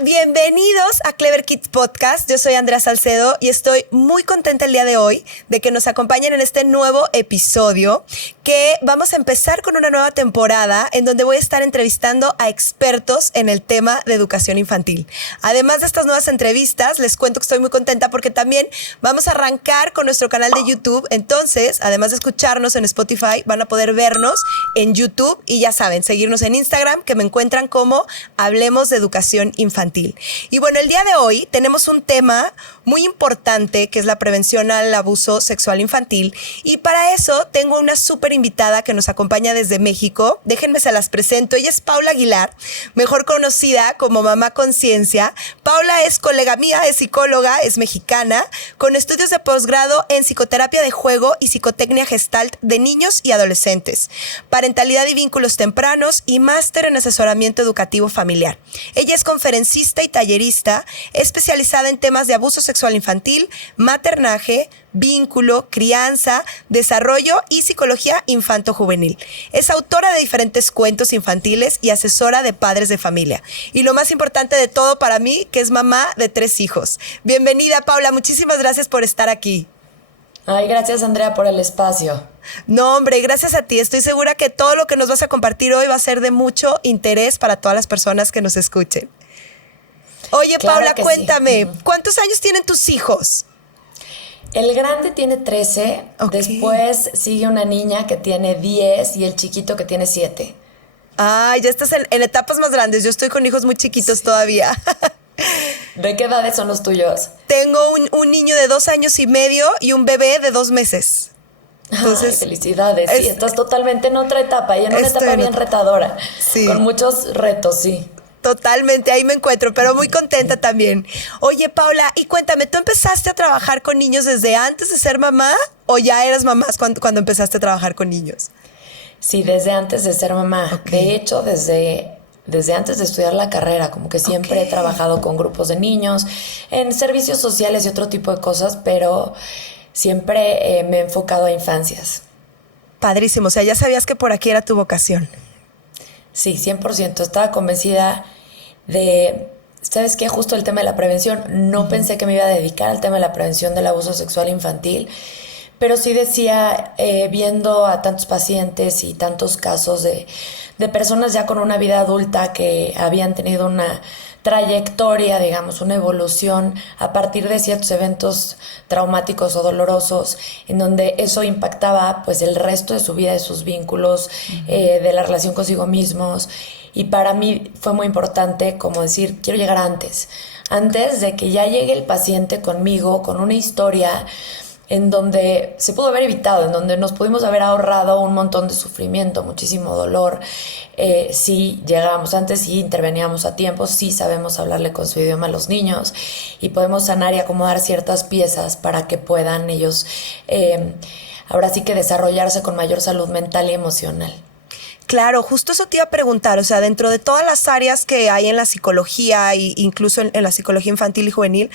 bienvenidos a Clever Kids Podcast. Yo soy Andrea Salcedo y estoy muy contenta el día de hoy de que nos acompañen en este nuevo episodio que vamos a empezar con una nueva temporada en donde voy a estar entrevistando a expertos en el tema de educación infantil. Además de estas nuevas entrevistas, les cuento que estoy muy contenta porque también vamos a arrancar con nuestro canal de YouTube. Entonces, además de escucharnos en Spotify, van a poder vernos en YouTube y ya saben, seguirnos en Instagram, que me encuentran como Hablemos de Educación Infantil. Y bueno, el día de hoy tenemos un tema muy importante que es la prevención al abuso sexual infantil, y para eso tengo una súper invitada que nos acompaña desde México. Déjenme se las presento. Ella es Paula Aguilar, mejor conocida como Mamá Conciencia. Paula es colega mía, es psicóloga, es mexicana, con estudios de posgrado en psicoterapia de juego y psicotecnia gestalt de niños y adolescentes, parentalidad y vínculos tempranos y máster en asesoramiento educativo familiar. Ella es conferencista y tallerista especializada en temas de abuso sexual infantil, maternaje, vínculo, crianza, desarrollo y psicología infanto-juvenil. Es autora de diferentes cuentos infantiles y asesora de padres de familia. Y lo más importante de todo para mí, que es mamá de 3 hijos. Bienvenida, Paula. Muchísimas gracias por estar aquí. Ay, gracias, Andrea, por el espacio. No, hombre, gracias a ti. Estoy segura que todo lo que nos vas a compartir hoy va a ser de mucho interés para todas las personas que nos escuchen. Oye, claro, Paula, cuéntame, sí. ¿Cuántos años tienen tus hijos? El grande tiene 13, después sigue una niña que tiene 10 y el chiquito que tiene 7. Ah, ya estás en etapas más grandes. Yo estoy con hijos muy chiquitos todavía. ¿De qué edades son los tuyos? Tengo un niño de 2 años y medio y un bebé de 2 meses. Entonces, ay, felicidades. Sí, estás totalmente en otra etapa y en una etapa bien retadora. Sí. Con muchos retos, sí. Totalmente, ahí me encuentro, pero muy contenta también. Oye, Paula, y cuéntame, ¿tú empezaste a trabajar con niños desde antes de ser mamá o ya eras mamá cuando empezaste a trabajar con niños? Sí, desde antes de ser mamá. De hecho, desde antes de estudiar la carrera, como que siempre he trabajado con grupos de niños, en servicios sociales y otro tipo de cosas, pero siempre me he enfocado a infancias. Padrísimo, o sea, ya sabías que por aquí era tu vocación. Sí, 100%. Estaba convencida de, ¿sabes qué? Justo el tema de la prevención. No pensé que me iba a dedicar al tema de la prevención del abuso sexual infantil, pero sí decía, viendo a tantos pacientes y tantos casos de personas ya con una vida adulta que habían tenido una trayectoria, digamos, una evolución a partir de ciertos eventos traumáticos o dolorosos, en donde eso impactaba pues el resto de su vida, de sus vínculos, de la relación consigo mismos. Y para mí fue muy importante como decir, quiero llegar antes de que ya llegue el paciente conmigo con una historia en donde se pudo haber evitado, en donde nos pudimos haber ahorrado un montón de sufrimiento, muchísimo dolor. Si llegábamos antes, si interveníamos a tiempo, si sabemos hablarle con su idioma a los niños y podemos sanar y acomodar ciertas piezas para que puedan ellos ahora sí que desarrollarse con mayor salud mental y emocional. Claro, justo eso te iba a preguntar, o sea, dentro de todas las áreas que hay en la psicología e incluso en la psicología infantil y juvenil,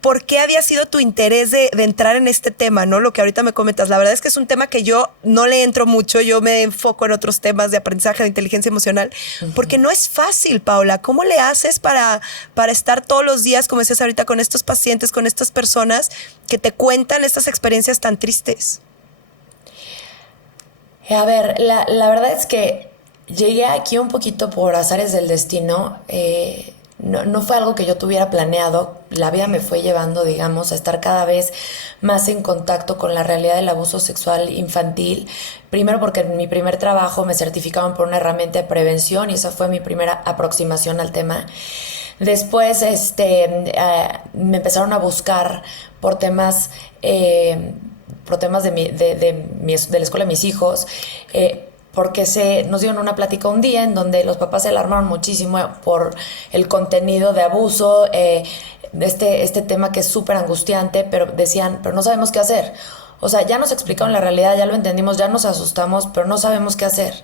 ¿por qué había sido tu interés de entrar en este tema, no? Lo que ahorita me comentas, la verdad es que es un tema que yo no le entro mucho, yo me enfoco en otros temas de aprendizaje, de inteligencia emocional, porque no es fácil, Paula. ¿Cómo le haces para estar todos los días, como decías ahorita, con estos pacientes, con estas personas que te cuentan estas experiencias tan tristes? A ver, la verdad es que llegué aquí un poquito por azares del destino. No fue algo que yo tuviera planeado. La vida me fue llevando, digamos, a estar cada vez más en contacto con la realidad del abuso sexual infantil. Primero porque en mi primer trabajo me certificaban por una herramienta de prevención y esa fue mi primera aproximación al tema. Después me empezaron a buscar por temas de la escuela de mis hijos, porque nos dieron una plática un día en donde los papás se alarmaron muchísimo por el contenido de abuso, este tema que es súper angustiante, pero decían, pero no sabemos qué hacer. O sea, ya nos explicaron la realidad, ya lo entendimos, ya nos asustamos, pero no sabemos qué hacer.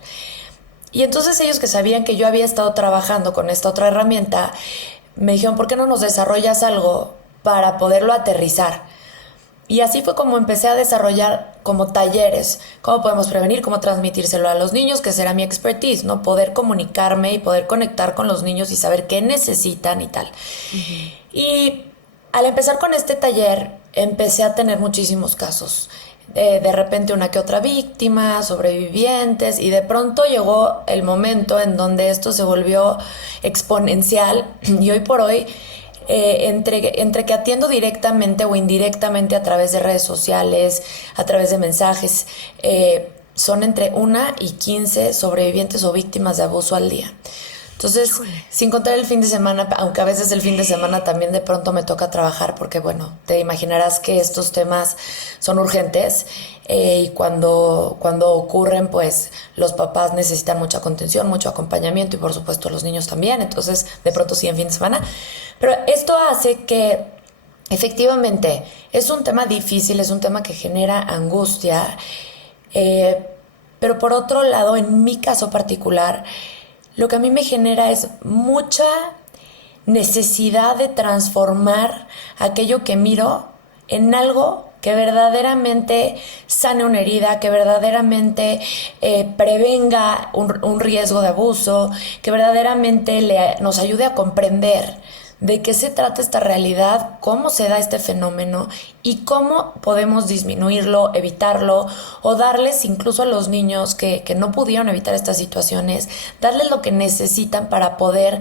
Y entonces ellos, que sabían que yo había estado trabajando con esta otra herramienta, me dijeron, ¿por qué no nos desarrollas algo para poderlo aterrizar? Y así fue como empecé a desarrollar como talleres, cómo podemos prevenir, cómo transmitírselo a los niños, que será mi expertise, ¿no? Poder comunicarme y poder conectar con los niños y saber qué necesitan y tal. Y al empezar con este taller, empecé a tener muchísimos casos. De repente una que otra víctima, sobrevivientes, y de pronto llegó el momento en donde esto se volvió exponencial y hoy por hoy entre que atiendo directamente o indirectamente a través de redes sociales, a través de mensajes, son entre 1 y 15 sobrevivientes o víctimas de abuso al día. Entonces, sin contar el fin de semana, aunque a veces el fin de semana también de pronto me toca trabajar porque, bueno, te imaginarás que estos temas son urgentes y cuando ocurren, pues los papás necesitan mucha contención, mucho acompañamiento y por supuesto los niños también. Entonces, de pronto sí en fin de semana. Pero esto hace que efectivamente es un tema difícil, es un tema que genera angustia, pero por otro lado, en mi caso particular, lo que a mí me genera es mucha necesidad de transformar aquello que miro en algo que verdaderamente sane una herida, que verdaderamente prevenga un riesgo de abuso, que verdaderamente nos ayude a comprender de qué se trata esta realidad, cómo se da este fenómeno y cómo podemos disminuirlo, evitarlo o darles incluso a los niños que no pudieron evitar estas situaciones, darles lo que necesitan para poder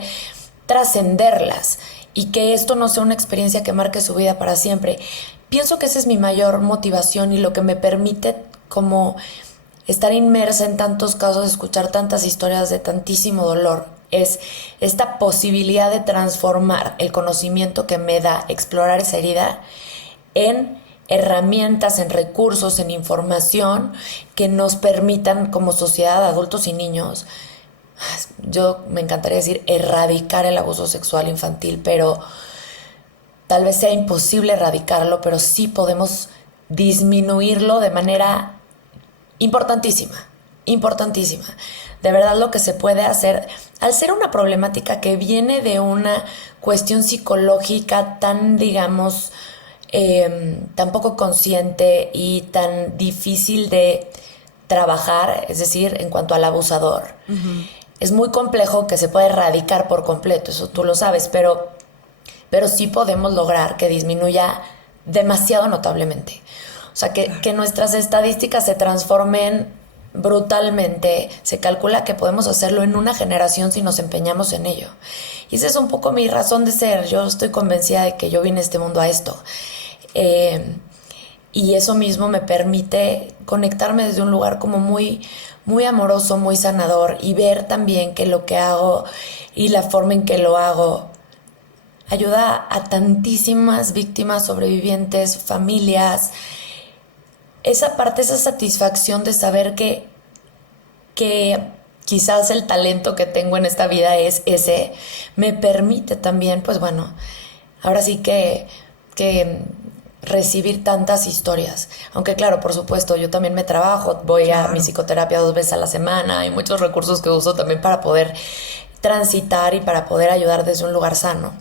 trascenderlas y que esto no sea una experiencia que marque su vida para siempre. Pienso que esa es mi mayor motivación y lo que me permite como estar inmersa en tantos casos, escuchar tantas historias de tantísimo dolor. Es esta posibilidad de transformar el conocimiento que me da explorar esa herida en herramientas, en recursos, en información que nos permitan como sociedad, adultos y niños, yo me encantaría decir erradicar el abuso sexual infantil, pero tal vez sea imposible erradicarlo, pero sí podemos disminuirlo de manera importantísima. De verdad lo que se puede hacer, al ser una problemática que viene de una cuestión psicológica tan, digamos, tan poco consciente y tan difícil de trabajar, es decir, en cuanto al abusador. Uh-huh. Es muy complejo que se pueda erradicar por completo, eso tú lo sabes, pero sí podemos lograr que disminuya demasiado notablemente. O sea, que nuestras estadísticas se transformen brutalmente. Se calcula que podemos hacerlo en una generación si nos empeñamos en ello. Y esa es un poco mi razón de ser. Yo estoy convencida de que yo vine a este mundo a esto. Y eso mismo me permite conectarme desde un lugar como muy, muy amoroso, muy sanador y ver también que lo que hago y la forma en que lo hago ayuda a tantísimas víctimas, sobrevivientes, familias. Esa parte, esa satisfacción de saber que quizás el talento que tengo en esta vida es ese, me permite también, pues bueno, ahora sí que recibir tantas historias. Aunque claro, por supuesto, yo también me trabajo, voy a mi psicoterapia 2 veces a la semana, hay muchos recursos que uso también para poder transitar y para poder ayudar desde un lugar sano.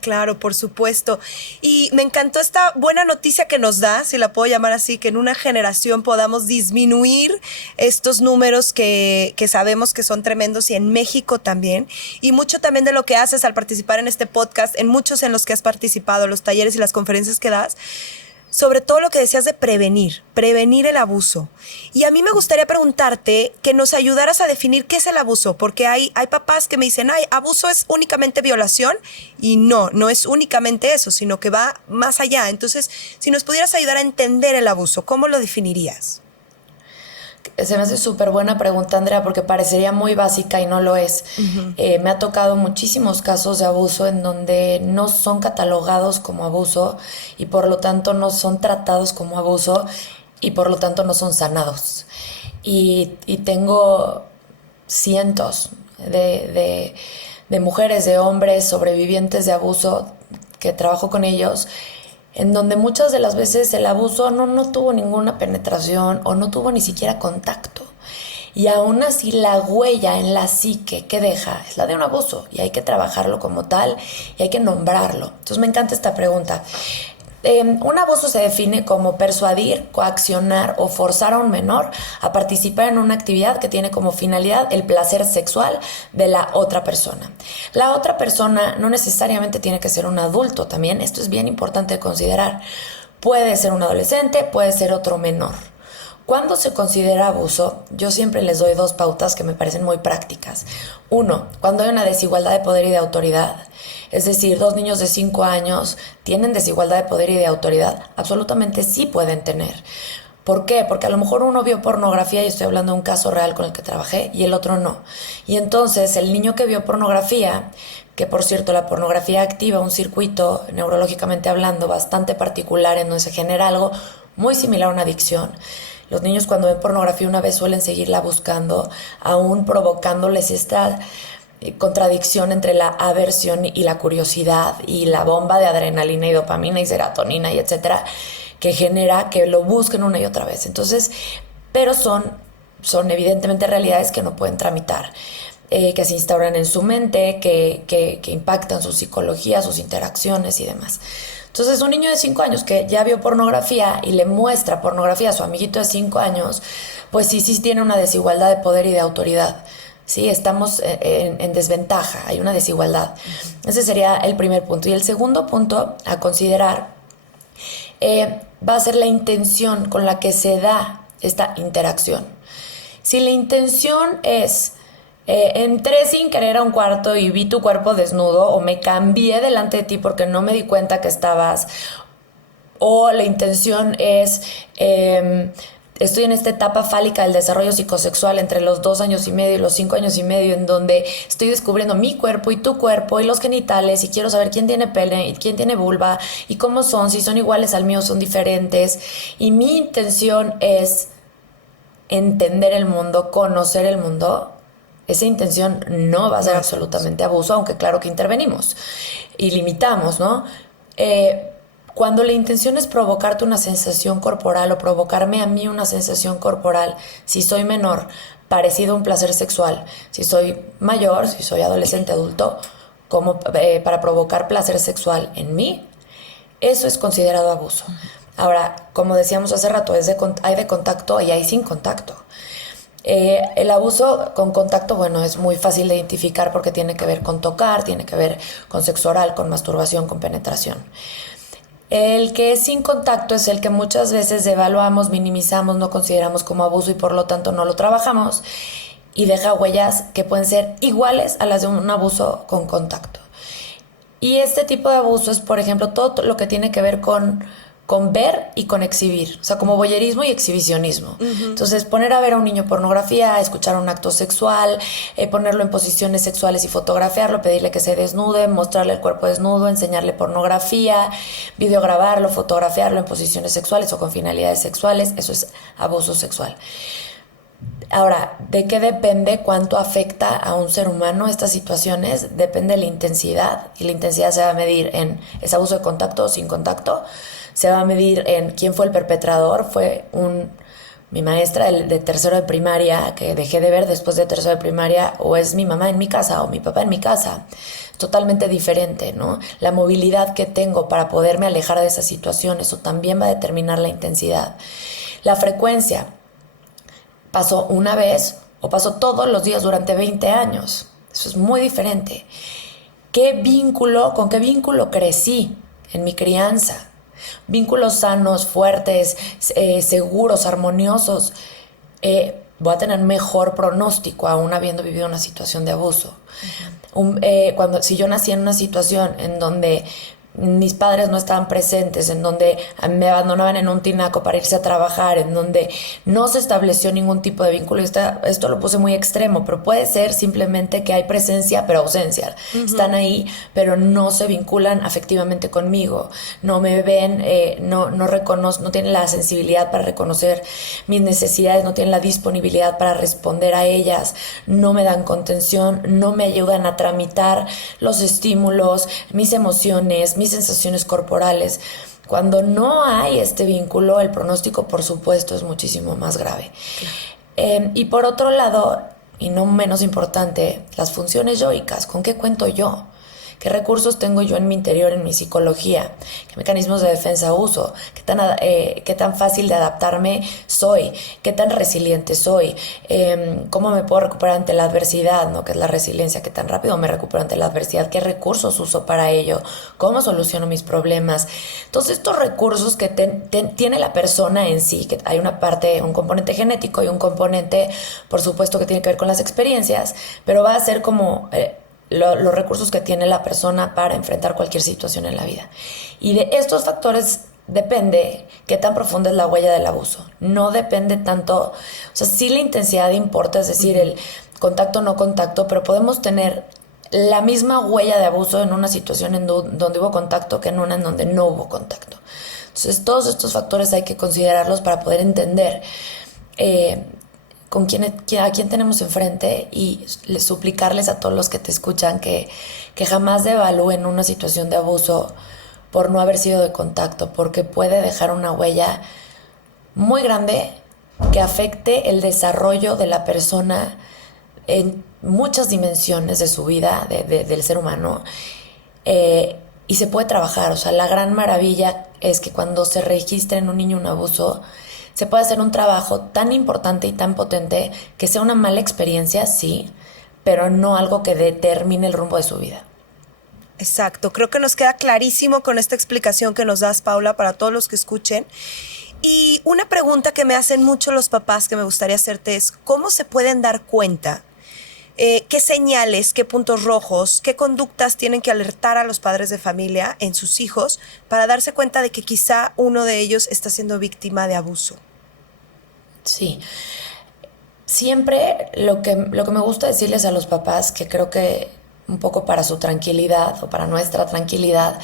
Claro, por supuesto. Y me encantó esta buena noticia que nos da, si la puedo llamar así, que en una generación podamos disminuir estos números que sabemos que son tremendos y en México también. Y mucho también de lo que haces al participar en este podcast, en muchos en los que has participado, los talleres y las conferencias que das, sobre todo lo que decías de prevenir el abuso. Y a mí me gustaría preguntarte que nos ayudaras a definir qué es el abuso, porque hay papás que me dicen, abuso es únicamente violación, y no es únicamente eso, sino que va más allá. Entonces, si nos pudieras ayudar a entender el abuso, ¿cómo lo definirías? Se me hace súper buena pregunta, Andrea, porque parecería muy básica y no lo es. Uh-huh. Me ha tocado muchísimos casos de abuso en donde no son catalogados como abuso y por lo tanto no son tratados como abuso y por lo tanto no son sanados. Y tengo cientos de mujeres, de hombres sobrevivientes de abuso que trabajo con ellos, en donde muchas de las veces el abuso no tuvo ninguna penetración o no tuvo ni siquiera contacto. Y aún así la huella en la psique que deja es la de un abuso y hay que trabajarlo como tal y hay que nombrarlo. Entonces me encanta esta pregunta. Un abuso se define como persuadir, coaccionar o forzar a un menor a participar en una actividad que tiene como finalidad el placer sexual de la otra persona. La otra persona no necesariamente tiene que ser un adulto también, esto es bien importante de considerar. Puede ser un adolescente, puede ser otro menor. Cuando se considera abuso, yo siempre les doy 2 pautas que me parecen muy prácticas. 1, cuando hay una desigualdad de poder y de autoridad. Es decir, 2 niños de 5 años tienen desigualdad de poder y de autoridad. Absolutamente sí pueden tener. ¿Por qué? Porque a lo mejor uno vio pornografía, y estoy hablando de un caso real con el que trabajé, y el otro no. Y entonces el niño que vio pornografía, que por cierto la pornografía activa un circuito, neurológicamente hablando, bastante particular en donde se genera algo muy similar a una adicción. Los niños cuando ven pornografía una vez suelen seguirla buscando, aún provocándoles esta contradicción entre la aversión y la curiosidad y la bomba de adrenalina y dopamina y serotonina y etcétera, que genera que lo busquen una y otra vez. Entonces, pero son evidentemente realidades que no pueden tramitar, que se instauran en su mente, que impactan su psicología, sus interacciones y demás. Entonces, un niño de 5 años que ya vio pornografía y le muestra pornografía a su amiguito de 5 años, pues sí tiene una desigualdad de poder y de autoridad. Sí, estamos en desventaja, hay una desigualdad. Ese sería el primer punto. Y el segundo punto a considerar va a ser la intención con la que se da esta interacción. Si la intención es entré sin querer a un cuarto y vi tu cuerpo desnudo, o me cambié delante de ti porque no me di cuenta que estabas, o la intención es estoy en esta etapa fálica del desarrollo psicosexual entre los 2 años y medio y los 5 años y medio, en donde estoy descubriendo mi cuerpo y tu cuerpo y los genitales, y quiero saber quién tiene pene y quién tiene vulva y cómo son, si son iguales al mío, son diferentes, y mi intención es entender el mundo, conocer el mundo. Esa intención no va a ser absolutamente abuso, aunque claro que intervenimos y limitamos, ¿no? Cuando la intención es provocarte una sensación corporal o provocarme a mí una sensación corporal, si soy menor, parecido a un placer sexual, si soy mayor, si soy adolescente, adulto, como para provocar placer sexual en mí, eso es considerado abuso. Ahora, como decíamos hace rato, hay de contacto y hay sin contacto. El abuso con contacto, bueno, es muy fácil de identificar porque tiene que ver con tocar, tiene que ver con sexo oral, con masturbación, con penetración. El que es sin contacto es el que muchas veces devaluamos, minimizamos, no consideramos como abuso y por lo tanto no lo trabajamos, y deja huellas que pueden ser iguales a las de un abuso con contacto. Y este tipo de abuso es, por ejemplo, todo lo que tiene que ver con ver y con exhibir, o sea, como voyerismo y exhibicionismo. Uh-huh. Entonces, poner a ver a un niño pornografía, escuchar un acto sexual, ponerlo en posiciones sexuales y fotografiarlo, pedirle que se desnude, mostrarle el cuerpo desnudo, enseñarle pornografía, videograbarlo, fotografiarlo en posiciones sexuales o con finalidades sexuales, eso es abuso sexual. Ahora, ¿de qué depende cuánto afecta a un ser humano estas situaciones? Depende de la intensidad, y la intensidad se va a medir en ¿es abuso de contacto o sin contacto? Se va a medir en quién fue el perpetrador. Fue mi maestra de tercero de primaria, que dejé de ver después de tercero de primaria, o es mi mamá en mi casa o mi papá en mi casa. Es totalmente diferente, ¿no? La movilidad que tengo para poderme alejar de esas situaciones, eso también va a determinar la intensidad. La frecuencia. ¿Pasó una vez o pasó todos los días durante 20 años? Eso es muy diferente. ¿Con qué vínculo crecí en mi crianza? Vínculos sanos, fuertes, seguros, armoniosos. Voy a tener mejor pronóstico aún habiendo vivido una situación de abuso. Si yo nací en una situación en donde mis padres no estaban presentes, en donde me abandonaban en un tinaco para irse a trabajar, en donde no se estableció ningún tipo de vínculo. Esto lo puse muy extremo, pero puede ser simplemente que hay presencia pero ausencia. Uh-huh. Están ahí, pero no se vinculan afectivamente conmigo, no me ven, no tienen la sensibilidad para reconocer mis necesidades, no tienen la disponibilidad para responder a ellas, no me dan contención, no me ayudan a tramitar los estímulos, mis emociones, mis sensaciones corporales. Cuando no hay este vínculo, el pronóstico, por supuesto, es muchísimo más grave. Y por otro lado, y no menos importante, las funciones yoicas. ¿Con qué cuento yo? ¿Qué recursos tengo yo en mi interior, en mi psicología? ¿Qué mecanismos de defensa uso? ¿Qué tan fácil de adaptarme soy? ¿Qué tan resiliente soy? ¿Cómo me puedo recuperar ante la adversidad, ¿no? ¿Qué es la resiliencia? ¿Qué tan rápido me recupero ante la adversidad? ¿Qué recursos uso para ello? ¿Cómo soluciono mis problemas? Entonces, estos recursos que tiene la persona en sí, que hay una parte, un componente genético y un componente, por supuesto, que tiene que ver con las experiencias, pero va a ser como los recursos que tiene la persona para enfrentar cualquier situación en la vida. Y de estos factores depende qué tan profunda es la huella del abuso. No depende tanto, o sea, sí la intensidad importa, es decir, el contacto o no contacto, pero podemos tener la misma huella de abuso en una situación en donde hubo contacto que en una en donde no hubo contacto. Entonces, todos estos factores hay que considerarlos para poder entender a quién tenemos enfrente y suplicarles a todos los que te escuchan que jamás devalúen una situación de abuso por no haber sido de contacto, porque puede dejar una huella muy grande que afecte el desarrollo de la persona en muchas dimensiones de su vida, del ser humano, y se puede trabajar. O sea, la gran maravilla es que cuando se registra en un niño un abuso, se puede hacer un trabajo tan importante y tan potente que sea una mala experiencia, sí, pero no algo que determine el rumbo de su vida. Exacto, creo que nos queda clarísimo con esta explicación que nos das, Paula, para todos los que escuchen. Y una pregunta que me hacen mucho los papás que me gustaría hacerte es, ¿cómo se pueden dar cuenta? ¿Qué señales, qué puntos rojos, qué conductas tienen que alertar a los padres de familia en sus hijos para darse cuenta de que quizá uno de ellos está siendo víctima de abuso? Sí. Siempre lo que me gusta decirles a los papás, que creo que un poco para su tranquilidad o para nuestra tranquilidad,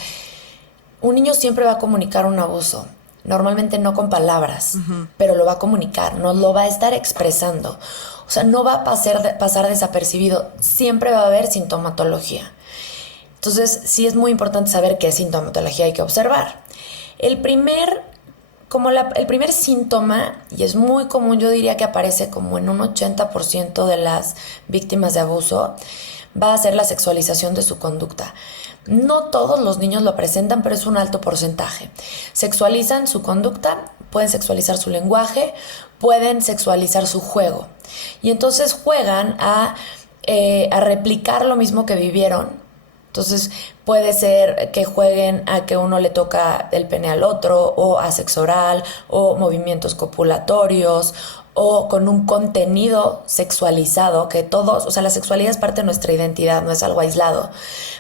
un niño siempre va a comunicar un abuso. Normalmente no con palabras, pero lo va a comunicar, nos lo va a estar expresando. O sea, no va a pasar desapercibido, siempre va a haber sintomatología. Entonces, sí es muy importante saber qué sintomatología hay que observar. El primer síntoma, y es muy común, yo diría que aparece como en un 80% de las víctimas de abuso, va a ser la sexualización de su conducta. No todos los niños lo presentan, pero es un alto porcentaje. Sexualizan su conducta, pueden sexualizar su lenguaje, pueden sexualizar su juego. Y entonces juegan a replicar lo mismo que vivieron. Entonces puede ser que jueguen a que uno le toca el pene al otro, o a sexo oral, o movimientos copulatorios, o con un contenido sexualizado, que todos, o sea, la sexualidad es parte de nuestra identidad, no es algo aislado,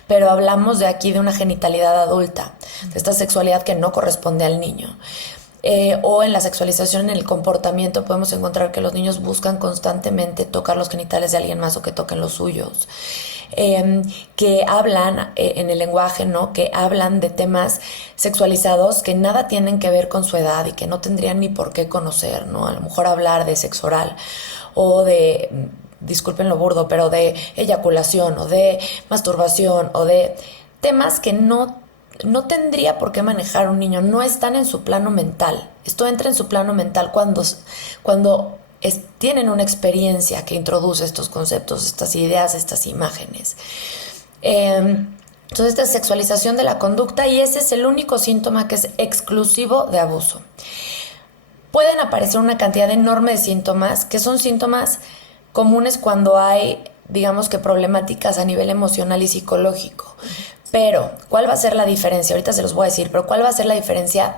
pero hablamos de aquí de una genitalidad adulta, de esta sexualidad que no corresponde al niño. O en la sexualización, en el comportamiento, podemos encontrar que los niños buscan constantemente tocar los genitales de alguien más o que toquen los suyos. Que hablan en el lenguaje, ¿no? Que hablan de temas sexualizados que nada tienen que ver con su edad y que no tendrían ni por qué conocer, ¿no? A lo mejor hablar de sexo oral o de, disculpen lo burdo, pero de eyaculación o de masturbación o de temas que no tendría por qué manejar un niño, no están en su plano mental. Esto entra en su plano mental cuando tienen una experiencia que introduce estos conceptos, estas ideas, estas imágenes. Entonces, esta sexualización de la conducta, y ese es el único síntoma que es exclusivo de abuso. Pueden aparecer una cantidad enorme de síntomas, que son síntomas comunes cuando hay, digamos que problemáticas a nivel emocional y psicológico. Pero, ¿cuál va a ser la diferencia? Ahorita se los voy a decir, pero ¿cuál va a ser la diferencia?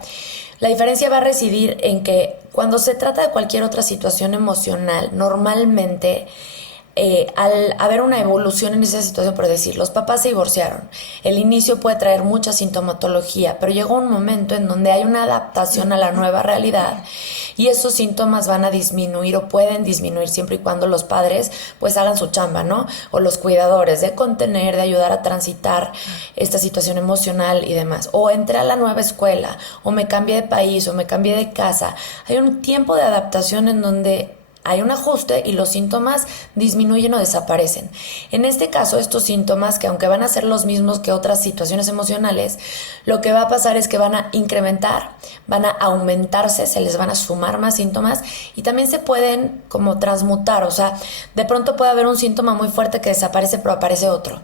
La diferencia va a residir en que cuando se trata de cualquier otra situación emocional, normalmente al haber una evolución en esa situación, por decir, los papás se divorciaron, el inicio puede traer mucha sintomatología, pero llegó un momento en donde hay una adaptación a la nueva realidad y esos síntomas van a disminuir o pueden disminuir siempre y cuando los padres pues hagan su chamba, ¿no? O los cuidadores de contener, de ayudar a transitar esta situación emocional y demás. O entré a la nueva escuela, o me cambié de país, o me cambié de casa. Hay un tiempo de adaptación en donde hay un ajuste y los síntomas disminuyen o desaparecen. En este caso, estos síntomas, que aunque van a ser los mismos que otras situaciones emocionales, lo que va a pasar es que van a incrementar, van a aumentarse, se les van a sumar más síntomas y también se pueden como transmutar. O sea, de pronto puede haber un síntoma muy fuerte que desaparece, pero aparece otro.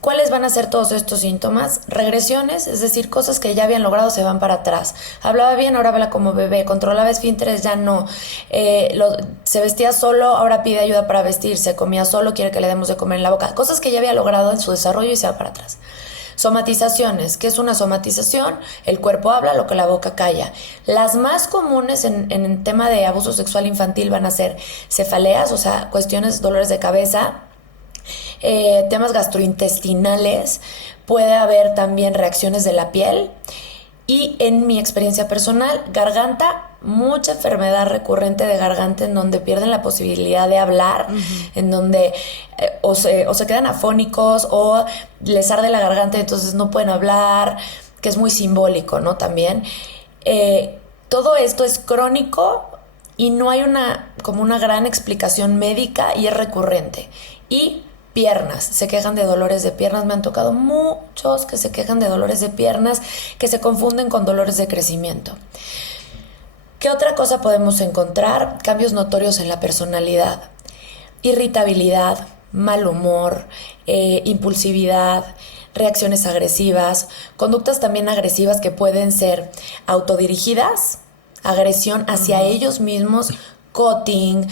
¿Cuáles van a ser todos estos síntomas? Regresiones, es decir, cosas que ya habían logrado se van para atrás. Hablaba bien, ahora habla como bebé. Controlaba esfínteres, ya no. Se vestía solo, ahora pide ayuda para vestirse. Comía solo, quiere que le demos de comer en la boca. Cosas que ya había logrado en su desarrollo y se va para atrás. Somatizaciones. ¿Qué es una somatización? El cuerpo habla lo que la boca calla. Las más comunes en el tema de abuso sexual infantil van a ser cefaleas, o sea, cuestiones, dolores de cabeza, temas gastrointestinales, puede haber también reacciones de la piel y en mi experiencia personal, garganta, mucha enfermedad recurrente de garganta en donde pierden la posibilidad de hablar, en donde o se quedan afónicos o les arde la garganta y entonces no pueden hablar, que es muy simbólico, ¿no? También. Todo esto es crónico y no hay como una gran explicación médica y es recurrente. Y piernas, se quejan de dolores de piernas, me han tocado muchos que se quejan de dolores de piernas que se confunden con dolores de crecimiento. ¿Qué otra cosa podemos encontrar? Cambios notorios en la personalidad, irritabilidad, mal humor, impulsividad, reacciones agresivas, conductas también agresivas que pueden ser autodirigidas, agresión hacia ellos mismos, cutting,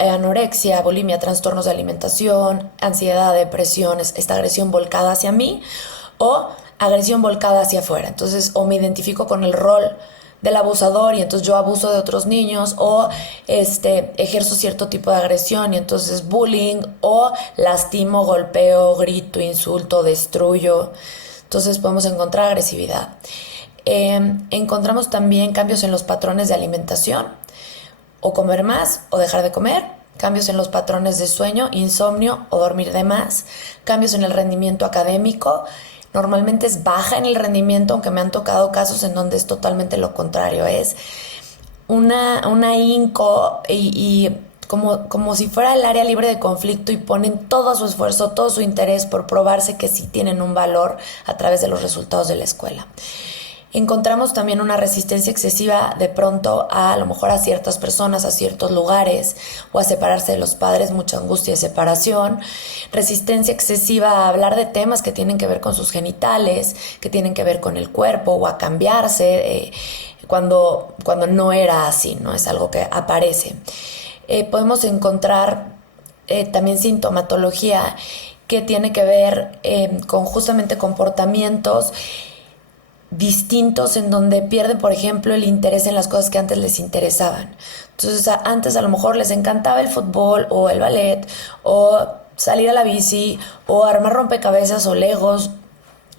anorexia, bulimia, trastornos de alimentación, ansiedad, depresiones, esta agresión volcada hacia mí o agresión volcada hacia afuera. Entonces, o me identifico con el rol del abusador y entonces yo abuso de otros niños o ejerzo cierto tipo de agresión y entonces bullying o lastimo, golpeo, grito, insulto, destruyo. Entonces podemos encontrar agresividad. Encontramos también cambios en los patrones de alimentación, o comer más o dejar de comer, cambios en los patrones de sueño, insomnio o dormir de más, cambios en el rendimiento académico. Normalmente es baja en el rendimiento, aunque me han tocado casos en donde es totalmente lo contrario, es una ahínco y como si fuera el área libre de conflicto y ponen todo su esfuerzo, todo su interés por probarse que sí tienen un valor a través de los resultados de la escuela. Encontramos también una resistencia excesiva de pronto a lo mejor a ciertas personas, a ciertos lugares o a separarse de los padres, mucha angustia de separación, resistencia excesiva a hablar de temas que tienen que ver con sus genitales, que tienen que ver con el cuerpo o a cambiarse cuando no era así, ¿no? Es algo que aparece. Podemos encontrar también sintomatología que tiene que ver con justamente comportamientos distintos en donde pierden, por ejemplo, el interés en las cosas que antes les interesaban. Entonces, antes a lo mejor les encantaba el fútbol o el ballet o salir a la bici o armar rompecabezas o legos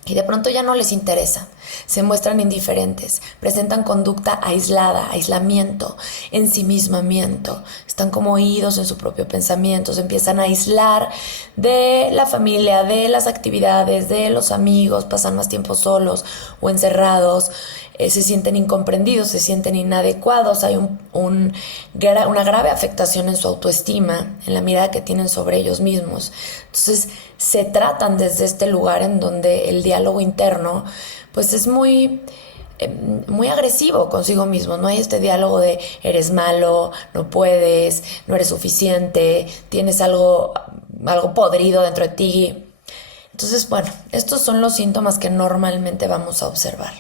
y de pronto ya no les interesa. Se muestran indiferentes, presentan conducta aislada, aislamiento, ensimismamiento, están como oídos en su propio pensamiento, se empiezan a aislar de la familia, de las actividades, de los amigos, pasan más tiempo solos o encerrados, se sienten incomprendidos, se sienten inadecuados, hay una grave afectación en su autoestima, en la mirada que tienen sobre ellos mismos. Entonces se tratan desde este lugar en donde el diálogo interno pues es muy agresivo consigo mismo. No hay este diálogo de eres malo, no puedes, no eres suficiente, tienes algo podrido dentro de ti. Entonces, bueno, estos son los síntomas que normalmente vamos a observar.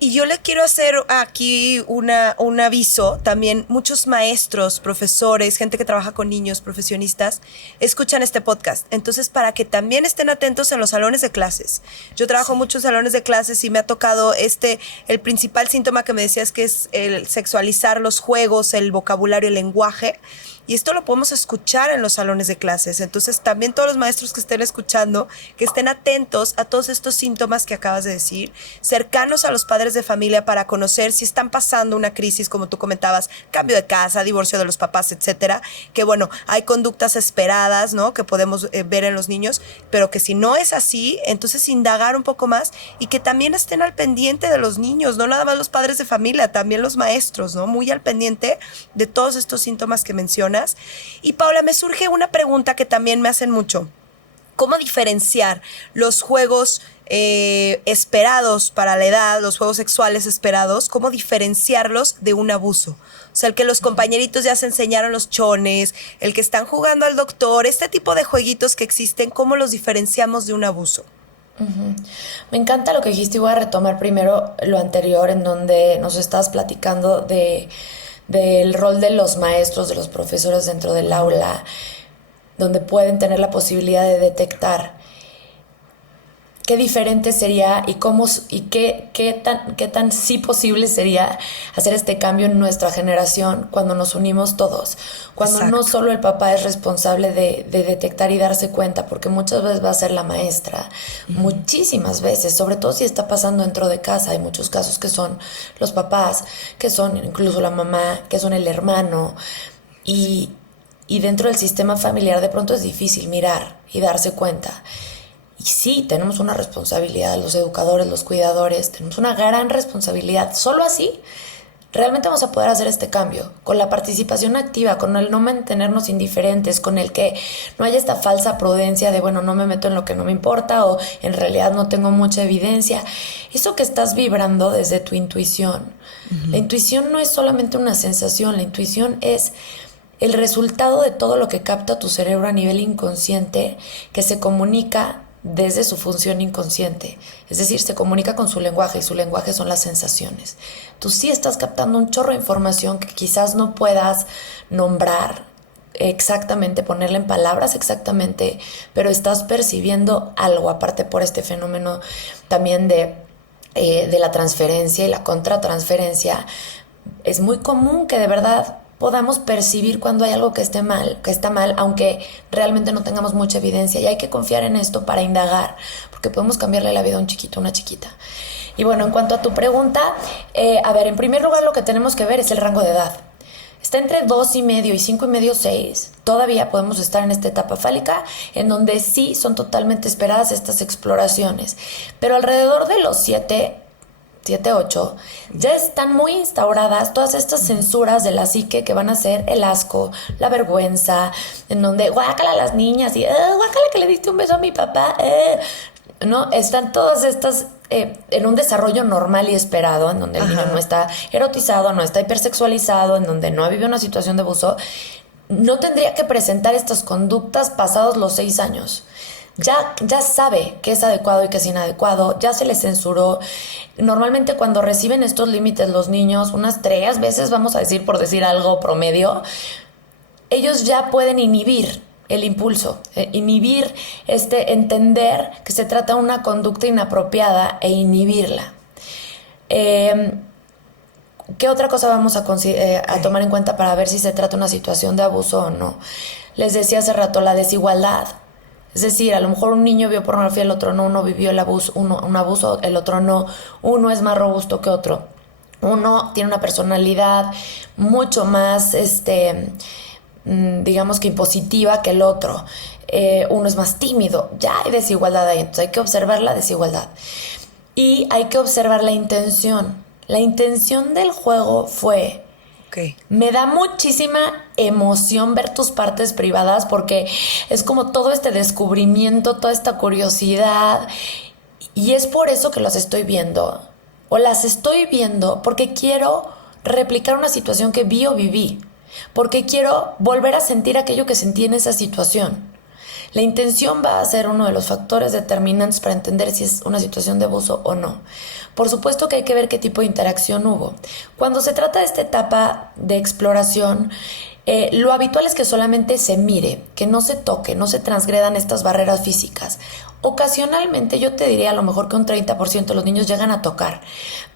Y yo le quiero hacer aquí un aviso. También muchos maestros, profesores, gente que trabaja con niños, profesionistas, escuchan este podcast. Entonces, para que también estén atentos en los salones de clases. Yo trabajo mucho en salones de clases y me ha tocado el principal síntoma que me decías, que es el sexualizar los juegos, el vocabulario, el lenguaje. Y esto lo podemos escuchar en los salones de clases. Entonces, también todos los maestros que estén escuchando, que estén atentos a todos estos síntomas que acabas de decir, cercanos a los padres de familia para conocer si están pasando una crisis, como tú comentabas, cambio de casa, divorcio de los papás, etcétera. Que bueno, hay conductas esperadas, ¿no? Que podemos ver en los niños, pero que si no es así, entonces indagar un poco más y que también estén al pendiente de los niños, no nada más los padres de familia, también los maestros, ¿no? Muy al pendiente de todos estos síntomas que mencionas. Y Paula, me surge una pregunta que también me hacen mucho. ¿Cómo diferenciar los juegos esperados para la edad, los juegos sexuales esperados, cómo diferenciarlos de un abuso. O sea, el que los compañeritos ya se enseñaron los chones, el que están jugando al doctor, este tipo de jueguitos que existen, ¿cómo los diferenciamos de un abuso? Me encanta lo que dijiste y voy a retomar primero lo anterior en donde nos estabas platicando del rol de los maestros, de los profesores dentro del aula, donde pueden tener la posibilidad de detectar qué diferente sería y cómo y qué tan sí posible sería hacer este cambio en nuestra generación cuando nos unimos todos. Cuando Exacto. no solo el papá es responsable de detectar y darse cuenta, porque muchas veces va a ser la maestra, muchísimas veces, sobre todo si está pasando dentro de casa. Hay muchos casos que son los papás, que son incluso la mamá, que son el hermano. Y dentro del sistema familiar de pronto es difícil mirar y darse cuenta. Y sí, tenemos una responsabilidad, los educadores, los cuidadores, tenemos una gran responsabilidad. Solo así realmente vamos a poder hacer este cambio, con la participación activa, con el no mantenernos indiferentes, con el que no haya esta falsa prudencia de, bueno, no me meto en lo que no me importa o en realidad no tengo mucha evidencia. Eso que estás vibrando desde tu intuición. La intuición no es solamente una sensación, la intuición es el resultado de todo lo que capta tu cerebro a nivel inconsciente, que se comunica desde su función inconsciente. Es decir, se comunica con su lenguaje y su lenguaje son las sensaciones. Tú sí estás captando un chorro de información que quizás no puedas nombrar exactamente, ponerla en palabras exactamente, pero estás percibiendo algo, aparte por este fenómeno también de la transferencia y la contratransferencia. Es muy común que de verdad podamos percibir cuando hay algo que está mal, aunque realmente no tengamos mucha evidencia, y hay que confiar en esto para indagar, porque podemos cambiarle la vida a un chiquito, una chiquita. Y bueno, en cuanto a tu pregunta, a ver, en primer lugar lo que tenemos que ver es el rango de edad. Está entre 2,5 y 5,5, 6. Todavía podemos estar en esta etapa fálica, en donde sí son totalmente esperadas estas exploraciones, pero alrededor de los 7, 8, ya están muy instauradas todas estas censuras de la psique que van a ser el asco, la vergüenza, en donde guácala a las niñas y guácala que le diste un beso a mi papá, ¿no? Están todas estas en un desarrollo normal y esperado, en donde el niño no está erotizado, no está hipersexualizado, en donde no ha vivido una situación de abuso. No tendría que presentar estas conductas pasados los 6 años. Ya sabe qué es adecuado y qué es inadecuado, ya se les censuró. Normalmente cuando reciben estos límites los niños, unas 3 veces, vamos a decir, por decir algo promedio, ellos ya pueden inhibir el impulso, inhibir entender que se trata de una conducta inapropiada e inhibirla. ¿Qué otra cosa vamos a tomar en cuenta para ver si se trata de una situación de abuso o no? Les decía hace rato, la desigualdad. Es decir, a lo mejor un niño vio pornografía, el otro no, uno vivió un abuso, el otro no, uno es más robusto que otro, uno tiene una personalidad mucho más, digamos que impositiva que el otro, uno es más tímido, ya hay desigualdad ahí, entonces hay que observar la desigualdad y hay que observar la intención. La intención del juego fue... Okay. Me da muchísima emoción ver tus partes privadas porque es como todo este descubrimiento, toda esta curiosidad, y es por eso que las estoy viendo, o las estoy viendo porque quiero replicar una situación que vi o viví, porque quiero volver a sentir aquello que sentí en esa situación. La intención va a ser uno de los factores determinantes para entender si es una situación de abuso o no. Por supuesto que hay que ver qué tipo de interacción hubo. Cuando se trata de esta etapa de exploración, lo habitual es que solamente se mire, que no se toque, no se transgredan estas barreras físicas. Ocasionalmente, yo te diría a lo mejor que un 30% de los niños llegan a tocar,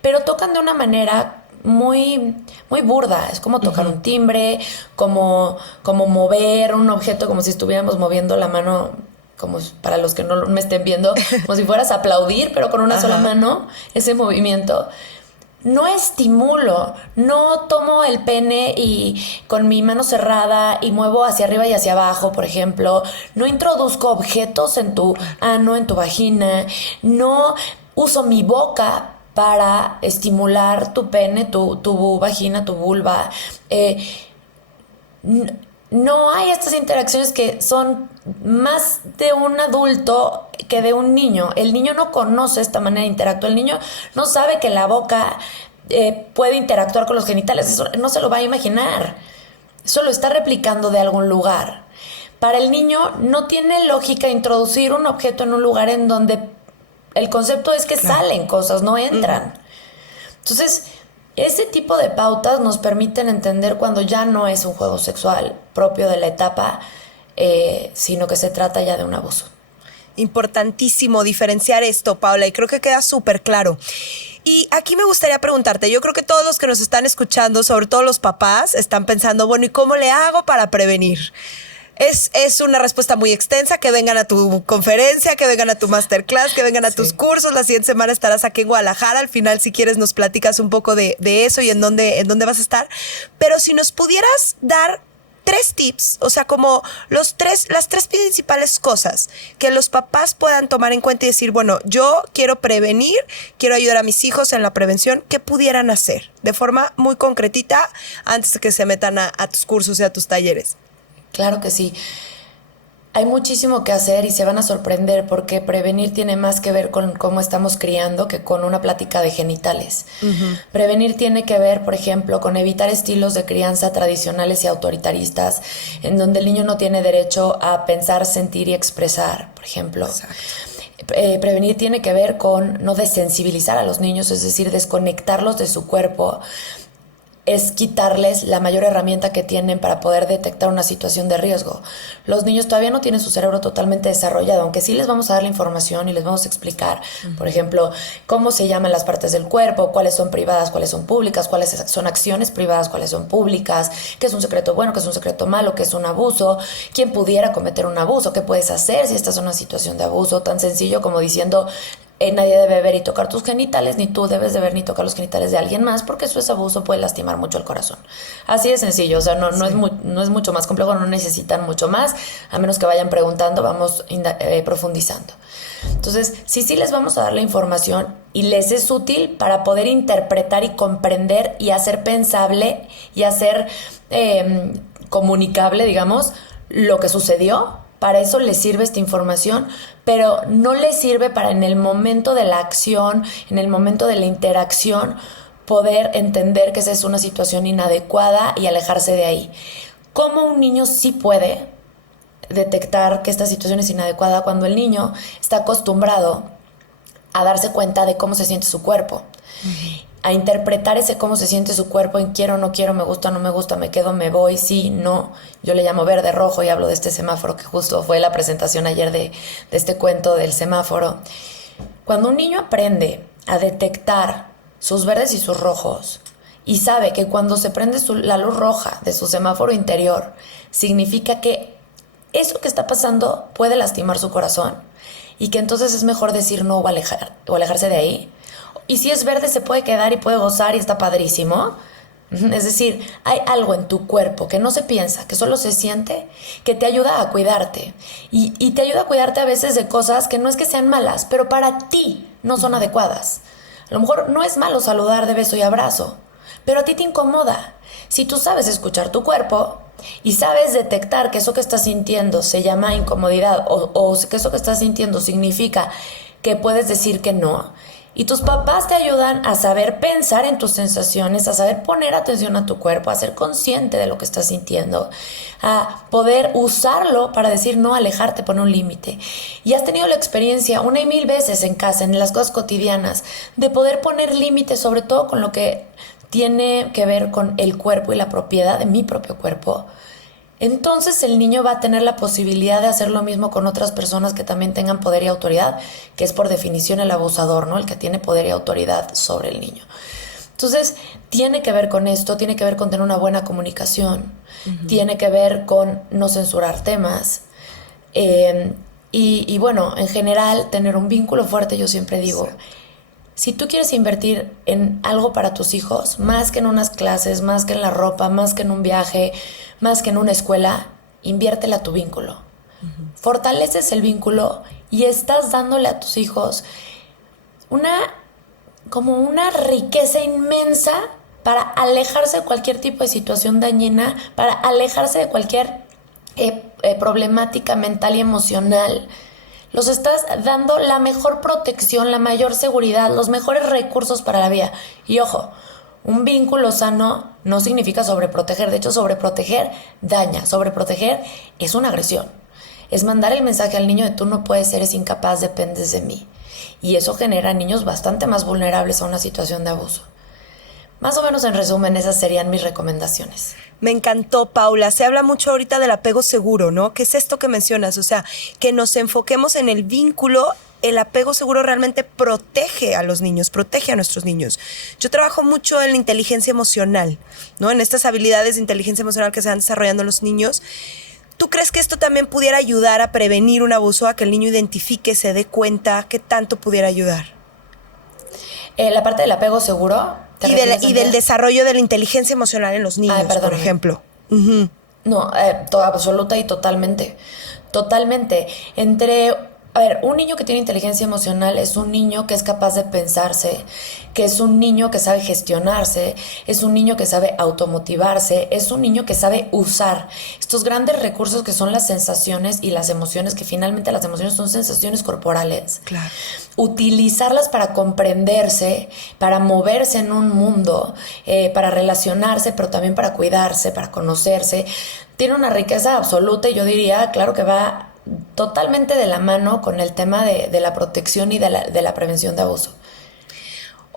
pero tocan de una manera muy, muy burda. Es como tocar un timbre, como mover un objeto, como si estuviéramos moviendo la mano, como para los que no me estén viendo, como si fueras a aplaudir, pero con una sola mano, ese movimiento. No estimulo, no tomo el pene y con mi mano cerrada y muevo hacia arriba y hacia abajo, por ejemplo. No introduzco objetos en tu ano, en tu vagina. No uso mi boca para estimular tu pene, tu vagina, tu vulva. no hay estas interacciones que son más de un adulto que de un niño. El niño no conoce esta manera de interactuar. El niño no sabe que la boca puede interactuar con los genitales. Eso no se lo va a imaginar. Eso lo está replicando de algún lugar. Para el niño no tiene lógica introducir un objeto en un lugar en donde el concepto es que salen cosas, no entran. Entonces, ese tipo de pautas nos permiten entender cuando ya no es un juego sexual propio de la etapa, sino que se trata ya de un abuso. Importantísimo diferenciar esto, Paula, y creo que queda súper claro. Y aquí me gustaría preguntarte, yo creo que todos los que nos están escuchando, sobre todo los papás, están pensando, bueno, ¿y cómo le hago para prevenir? Es una respuesta muy extensa, que vengan a tu conferencia, que vengan a tu masterclass, que vengan a tus cursos. La siguiente semana estarás aquí en Guadalajara. Al final, si quieres, nos platicas un poco de eso y en dónde vas a estar. Pero si nos pudieras dar 3 tips, o sea, como las tres principales cosas que los papás puedan tomar en cuenta y decir, bueno, yo quiero prevenir, quiero ayudar a mis hijos en la prevención, ¿qué pudieran hacer? De forma muy concretita antes de que se metan a tus cursos y a tus talleres. Claro que sí. Hay muchísimo que hacer y se van a sorprender porque prevenir tiene más que ver con cómo estamos criando que con una plática de genitales. Prevenir tiene que ver, por ejemplo, con evitar estilos de crianza tradicionales y autoritaristas en donde el niño no tiene derecho a pensar, sentir y expresar, por ejemplo. Prevenir tiene que ver con no desensibilizar a los niños, es decir, desconectarlos de su cuerpo. Es quitarles la mayor herramienta que tienen para poder detectar una situación de riesgo. Los niños todavía no tienen su cerebro totalmente desarrollado, aunque sí les vamos a dar la información y les vamos a explicar, por ejemplo, cómo se llaman las partes del cuerpo, cuáles son privadas, cuáles son públicas, cuáles son acciones privadas, cuáles son públicas, qué es un secreto bueno, qué es un secreto malo, qué es un abuso, quién pudiera cometer un abuso, qué puedes hacer si estás en una situación de abuso, tan sencillo como diciendo... nadie debe ver y tocar tus genitales, ni tú debes de ver ni tocar los genitales de alguien más, porque eso es abuso, puede lastimar mucho el corazón. Así de sencillo, o sea, no es mucho más complejo, no necesitan mucho más, a menos que vayan preguntando, vamos profundizando. Entonces, sí les vamos a dar la información y les es útil para poder interpretar y comprender y hacer pensable y hacer comunicable, digamos, lo que sucedió. Para eso les sirve esta información, pero no les sirve para en el momento de la acción, en el momento de la interacción, poder entender que esa es una situación inadecuada y alejarse de ahí. ¿Cómo un niño sí puede detectar que esta situación es inadecuada cuando el niño está acostumbrado a darse cuenta de cómo se siente su cuerpo? A interpretar ese cómo se siente su cuerpo en quiero, no quiero, me gusta, no me gusta, me quedo, me voy, sí, no. Yo le llamo verde, rojo y hablo de este semáforo que justo fue la presentación ayer de este cuento del semáforo. Cuando un niño aprende a detectar sus verdes y sus rojos y sabe que cuando se prende la luz roja de su semáforo interior significa que eso que está pasando puede lastimar su corazón y que entonces es mejor decir no o alejarse de ahí. Y si es verde se puede quedar y puede gozar y está padrísimo. Es decir, hay algo en tu cuerpo que no se piensa, que solo se siente, que te ayuda a cuidarte. Y te ayuda a cuidarte a veces de cosas que no es que sean malas, pero para ti no son adecuadas. A lo mejor no es malo saludar de beso y abrazo, pero a ti te incomoda. Si tú sabes escuchar tu cuerpo y sabes detectar que eso que estás sintiendo se llama incomodidad o que eso que estás sintiendo significa que puedes decir que no, y tus papás te ayudan a saber pensar en tus sensaciones, a saber poner atención a tu cuerpo, a ser consciente de lo que estás sintiendo, a poder usarlo para decir no, alejarte, poner un límite. Y has tenido la experiencia 1 y 1000 veces en casa, en las cosas cotidianas, de poder poner límites, sobre todo con lo que tiene que ver con el cuerpo y la propiedad de mi propio cuerpo. Entonces el niño va a tener la posibilidad de hacer lo mismo con otras personas que también tengan poder y autoridad, que es por definición el abusador, ¿no? El que tiene poder y autoridad sobre el niño. Entonces tiene que ver con esto, tiene que ver con tener una buena comunicación, tiene que ver con no censurar temas y bueno, en general tener un vínculo fuerte. Yo siempre digo, si tú quieres invertir en algo para tus hijos, más que en unas clases, más que en la ropa, más que en un viaje, más que en una escuela, inviértele a tu vínculo. Fortaleces el vínculo y estás dándole a tus hijos una riqueza inmensa para alejarse de cualquier tipo de situación dañina, para alejarse de cualquier problemática mental y emocional, los estás dando la mejor protección, la mayor seguridad, los mejores recursos para la vida. Y ojo, un vínculo sano no significa sobreproteger. De hecho, sobreproteger daña. Sobreproteger es una agresión. Es mandar el mensaje al niño de tú no puedes, eres incapaz, dependes de mí. Y eso genera niños bastante más vulnerables a una situación de abuso. Más o menos en resumen, esas serían mis recomendaciones. Me encantó, Paula. Se habla mucho ahorita del apego seguro, ¿no? ¿Qué es esto que mencionas? O sea, que nos enfoquemos en el vínculo. El apego seguro realmente protege a los niños, protege a nuestros niños. Yo trabajo mucho en la inteligencia emocional, ¿no? En estas habilidades de inteligencia emocional que se van desarrollando en los niños. ¿Tú crees que esto también pudiera ayudar a prevenir un abuso, a que el niño identifique, se dé cuenta? ¿Qué tanto pudiera ayudar? La parte del apego seguro. Y del desarrollo de la inteligencia emocional en los niños, por ejemplo. Uh-huh. No, absoluta y totalmente. Totalmente. Un niño que tiene inteligencia emocional es un niño que es capaz de pensarse, que es un niño que sabe gestionarse, es un niño que sabe automotivarse, es un niño que sabe usar estos grandes recursos que son las sensaciones y las emociones, que finalmente las emociones son sensaciones corporales. Claro. Utilizarlas para comprenderse, para moverse en un mundo, para relacionarse, pero también para cuidarse, para conocerse. Tiene una riqueza absoluta y yo diría, claro que va totalmente de la mano con el tema de la protección y de la prevención de abuso.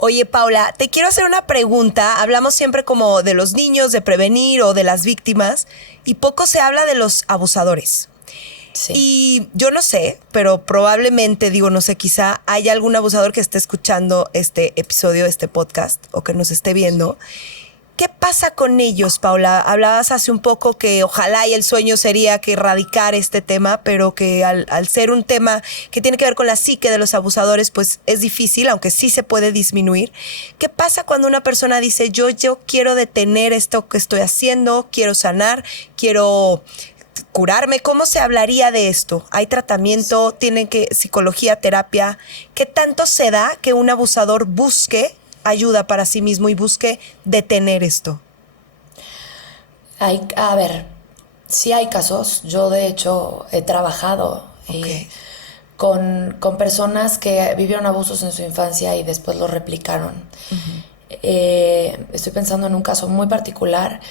Oye, Paula, te quiero hacer una pregunta. Hablamos siempre como de los niños, de prevenir o de las víctimas, y poco se habla de los abusadores. Sí. Y yo no sé, pero probablemente, no sé, quizá haya algún abusador que esté escuchando este episodio, este podcast, o que nos esté viendo. ¿Qué pasa con ellos, Paula? Hablabas hace un poco que ojalá y el sueño sería que erradicar este tema, pero que al ser un tema que tiene que ver con la psique de los abusadores, pues es difícil, aunque sí se puede disminuir. ¿Qué pasa cuando una persona dice, yo quiero detener esto que estoy haciendo, quiero sanar, quiero curarme? ¿Cómo se hablaría de esto? ¿Hay tratamiento? ¿Tienen que psicología, terapia? ¿Qué tanto se da que un abusador busque ayuda para sí mismo y busque detener esto? Sí hay casos. Yo de hecho he trabajado con personas que vivieron abusos en su infancia y después los replicaron. Uh-huh. Estoy pensando en un caso muy particular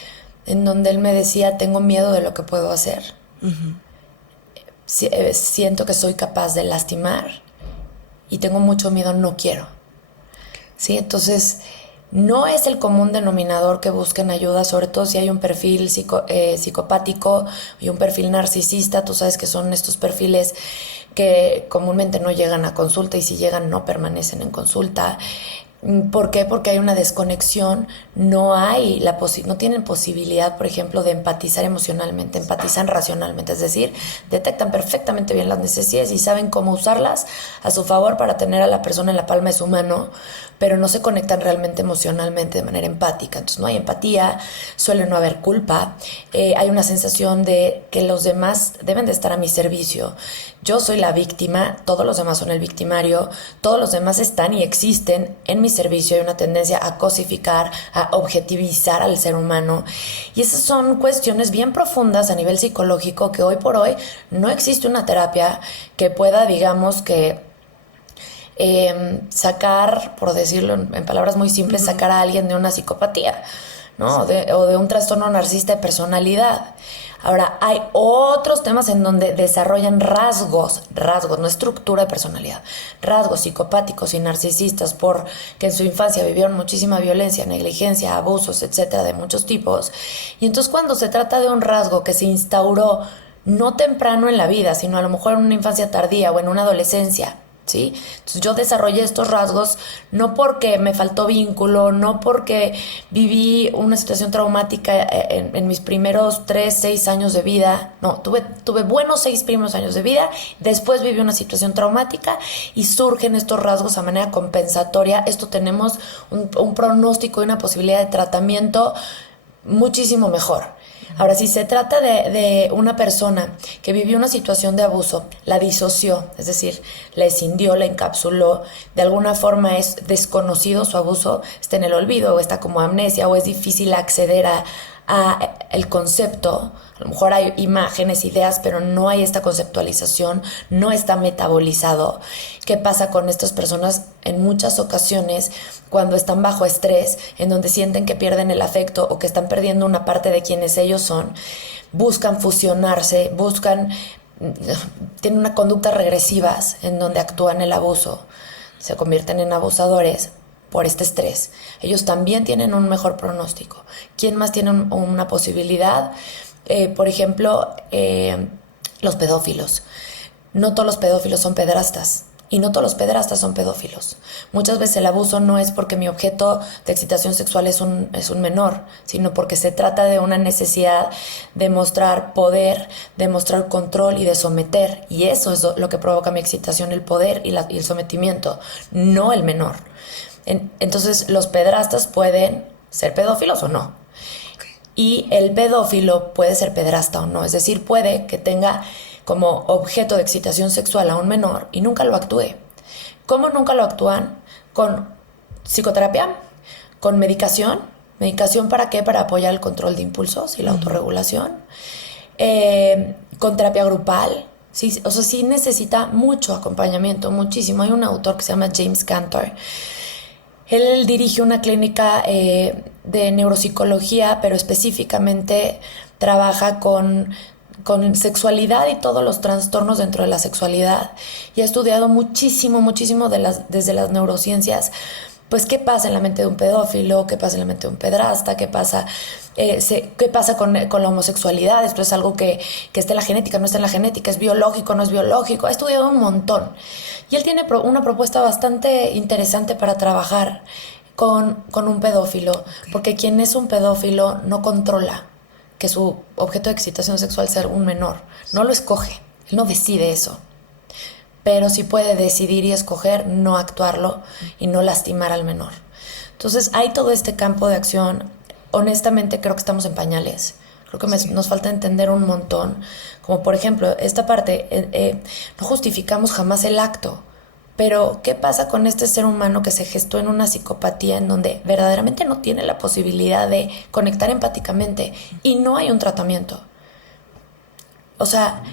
en donde él me decía, tengo miedo de lo que puedo hacer. Uh-huh. Siento que soy capaz de lastimar y tengo mucho miedo, no quiero. Sí, entonces no es el común denominador que busquen ayuda, sobre todo si hay un perfil psicopático y un perfil narcisista. Tú sabes que son estos perfiles que comúnmente no llegan a consulta y si llegan no permanecen en consulta. ¿Por qué? Porque hay una desconexión, no tienen posibilidad, por ejemplo, de empatizar emocionalmente, empatizan racionalmente, es decir, detectan perfectamente bien las necesidades y saben cómo usarlas a su favor para tener a la persona en la palma de su mano, pero no se conectan realmente emocionalmente de manera empática. Entonces no hay empatía, suele no haber culpa, hay una sensación de que los demás deben de estar a mi servicio. Yo soy la víctima, todos los demás son el victimario, todos los demás están y existen en mi servicio. Hay una tendencia a cosificar, a objetivizar al ser humano. Y esas son cuestiones bien profundas a nivel psicológico que hoy por hoy no existe una terapia que pueda, digamos, que sacar, por decirlo en palabras muy simples, sacar a alguien de una psicopatía, ¿no? Sí. O de un trastorno narcisista de personalidad. Ahora, hay otros temas en donde desarrollan rasgos, no estructura de personalidad, rasgos psicopáticos y narcisistas porque en su infancia vivieron muchísima violencia, negligencia, abusos, etcétera, de muchos tipos. Y entonces cuando se trata de un rasgo que se instauró no temprano en la vida, sino a lo mejor en una infancia tardía o en una adolescencia, ¿sí? Entonces yo desarrollé estos rasgos no porque me faltó vínculo, no porque viví una situación traumática en mis primeros 6 años de vida. No, tuve buenos 6 primeros años de vida, después viví una situación traumática y surgen estos rasgos a manera compensatoria. Esto tenemos un pronóstico y una posibilidad de tratamiento muchísimo mejor. Ahora, si se trata de una persona que vivió una situación de abuso, la disoció, es decir, la escindió, la encapsuló, de alguna forma es desconocido su abuso, está en el olvido o está como amnesia o es difícil acceder el concepto. A lo mejor hay imágenes, ideas, pero no hay esta conceptualización, no está metabolizado. ¿Qué pasa con estas personas en muchas ocasiones cuando están bajo estrés, en donde sienten que pierden el afecto o que están perdiendo una parte de quienes ellos son? Buscan fusionarse, tienen una conductas regresivas en donde actúan el abuso, se convierten en abusadores por este estrés. Ellos también tienen un mejor pronóstico. ¿Quién más tiene una posibilidad? Por ejemplo, los pedófilos. No todos los pedófilos son pederastas y no todos los pederastas son pedófilos. Muchas veces el abuso no es porque mi objeto de excitación sexual es un menor, sino porque se trata de una necesidad de mostrar poder, de mostrar control y de someter. Y eso es lo que provoca mi excitación, el poder y el sometimiento, no el menor. Entonces los pederastas pueden ser pedófilos o no. Y el pedófilo puede ser pederasta o no. Es decir, puede que tenga como objeto de excitación sexual a un menor y nunca lo actúe. ¿Cómo nunca lo actúan? Con psicoterapia, con medicación. ¿Medicación para qué? Para apoyar el control de impulsos y la autorregulación. Con terapia grupal. Sí, o sea, sí necesita mucho acompañamiento, muchísimo. Hay un autor que se llama James Cantor. Él dirige una clínica de neuropsicología, pero específicamente trabaja con sexualidad y todos los trastornos dentro de la sexualidad. Y ha estudiado muchísimo desde las neurociencias, pues qué pasa en la mente de un pedófilo, qué pasa en la mente de un pedrasta, qué pasa con la homosexualidad. Esto es algo que está en la genética, no está en la genética, es biológico, no es biológico. Ha estudiado un montón. Y él tiene una propuesta bastante interesante para trabajar con un pedófilo, porque quien es un pedófilo no controla que su objeto de excitación sexual sea un menor. No lo escoge, él no decide eso. Pero sí puede decidir y escoger no actuarlo y no lastimar al menor. Entonces hay todo este campo de acción. Honestamente creo que estamos en pañales. Creo que nos falta entender un montón. Como por ejemplo, esta parte, no justificamos jamás el acto. Pero ¿qué pasa con este ser humano que se gestó en una psicopatía en donde verdaderamente no tiene la posibilidad de conectar empáticamente y no hay un tratamiento? O sea,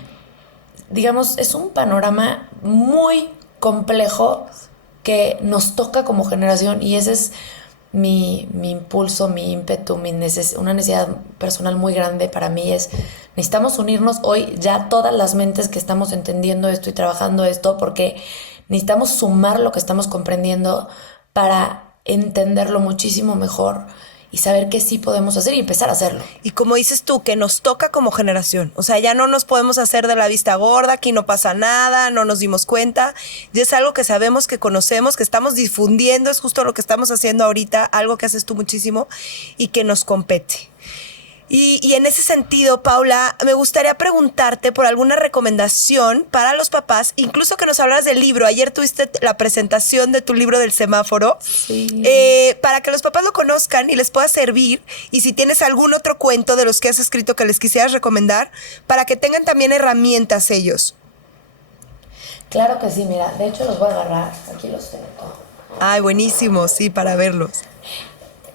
digamos, es un panorama muy complejo que nos toca como generación y ese es mi impulso, mi ímpetu, una necesidad personal muy grande para mí es, necesitamos unirnos hoy ya todas las mentes que estamos entendiendo esto y trabajando esto, porque necesitamos sumar lo que estamos comprendiendo para entenderlo muchísimo mejor y saber qué sí podemos hacer y empezar a hacerlo. Y como dices tú, que nos toca como generación. O sea, ya no nos podemos hacer de la vista gorda, aquí no pasa nada, no nos dimos cuenta. Y es algo que sabemos, que conocemos, que estamos difundiendo, es justo lo que estamos haciendo ahorita, algo que haces tú muchísimo y que nos compete. Y en ese sentido, Paula, me gustaría preguntarte por alguna recomendación para los papás, incluso que nos hablas del libro. Ayer tuviste la presentación de tu libro del semáforo, sí. Para que los papás lo conozcan y les pueda servir. Y si tienes algún otro cuento de los que has escrito que les quisieras recomendar, para que tengan también herramientas ellos. Claro que sí, mira, de hecho los voy a agarrar, aquí los tengo. Ay, buenísimo, sí, para verlos.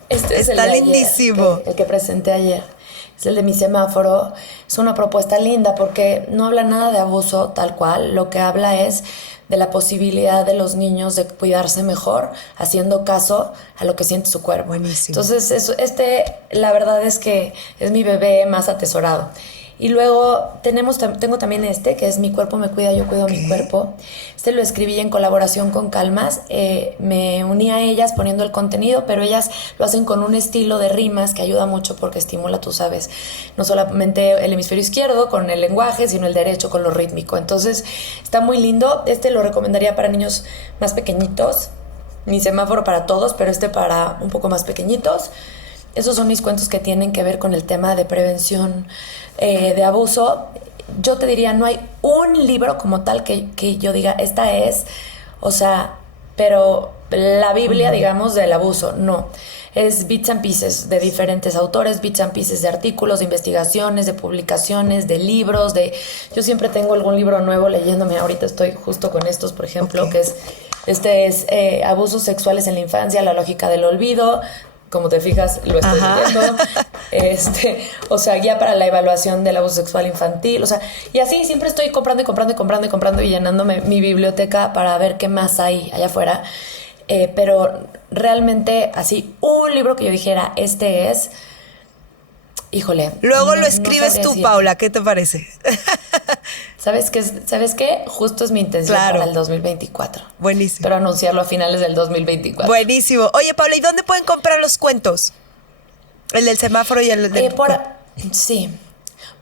Este está es lindísimo. El que presenté ayer. Es el de mi semáforo. Es una propuesta linda porque no habla nada de abuso tal cual. Lo que habla es de la posibilidad de los niños de cuidarse mejor, haciendo caso a lo que siente su cuerpo. Buenísimo. Entonces, la verdad es que es mi bebé más atesorado. Y luego tengo también que es Mi cuerpo me cuida, yo cuido mi cuerpo. Lo escribí en colaboración con Calmas. Me uní a ellas poniendo el contenido, pero ellas lo hacen con un estilo de rimas que ayuda mucho porque estimula, tú sabes, no solamente el hemisferio izquierdo con el lenguaje, sino el derecho con lo rítmico. Entonces está muy lindo. Lo recomendaría para niños más pequeñitos. Mi semáforo para todos, pero para un poco más pequeñitos. Esos son mis cuentos que tienen que ver con el tema de prevención de abuso. Yo te diría, no hay un libro como tal que yo diga, esta es, o sea, pero la Biblia, digamos, del abuso. No, es bits and pieces de diferentes autores, bits and pieces de artículos, de investigaciones, de publicaciones, de libros, yo siempre tengo algún libro nuevo leyéndome. Ahorita estoy justo con estos, por ejemplo, que es Abusos sexuales en la infancia, la lógica del olvido, como te fijas, lo estoy leyendo. O sea, guía para la evaluación del abuso sexual infantil. O sea, y así siempre estoy comprando y comprando y comprando y comprando y llenándome mi biblioteca para ver qué más hay allá afuera. Pero realmente, así, un libro que yo dijera, este es... Híjole. Luego lo escribes tú, Paula, ¿qué te parece? ¿Sabes qué? Justo es mi intención para el 2024. Buenísimo. Pero anunciarlo a finales del 2024. Buenísimo. Oye, Paula, ¿y dónde pueden comprar los cuentos? El del semáforo y el del... Sí.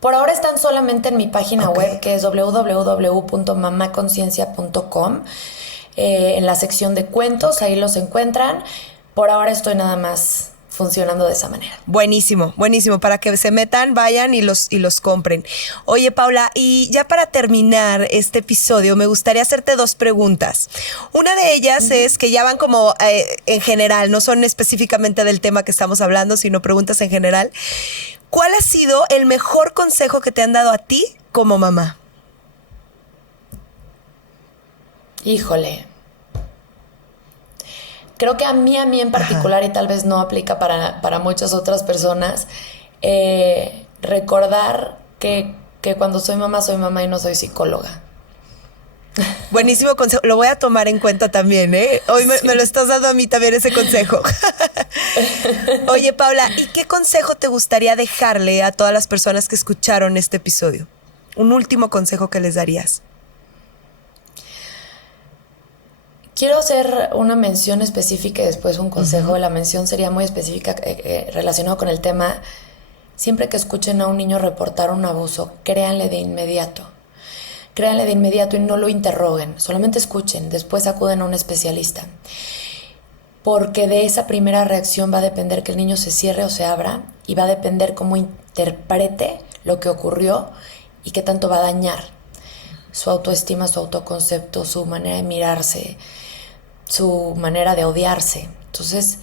Por ahora están solamente en mi página web, que es www.mamaconciencia.com. En la sección de cuentos, ahí los encuentran. Por ahora estoy nada más funcionando de esa manera. Buenísimo, buenísimo, para que se metan, vayan y los compren. Oye, Paula, y ya para terminar este episodio, me gustaría hacerte 2 preguntas. Una de ellas es que ya van como en general, no son específicamente del tema que estamos hablando, sino preguntas en general. ¿Cuál ha sido el mejor consejo que te han dado a ti como mamá? Híjole. Creo que a mí en particular, y tal vez no aplica para muchas otras personas, recordar que cuando soy mamá y no soy psicóloga. Buenísimo consejo, lo voy a tomar en cuenta también, ¿eh? Hoy me lo estás dando a mí también ese consejo. Oye, Paula, ¿y qué consejo te gustaría dejarle a todas las personas que escucharon este episodio? Un último consejo que les darías. Quiero hacer una mención específica y después un consejo. La mención sería muy específica relacionado con el tema. Siempre que escuchen a un niño reportar un abuso, créanle de inmediato. Créanle de inmediato y no lo interroguen. Solamente escuchen, después acuden a un especialista. Porque de esa primera reacción va a depender que el niño se cierre o se abra y va a depender cómo interprete lo que ocurrió y qué tanto va a dañar su autoestima, su autoconcepto, su manera de mirarse, su manera de odiarse. Entonces,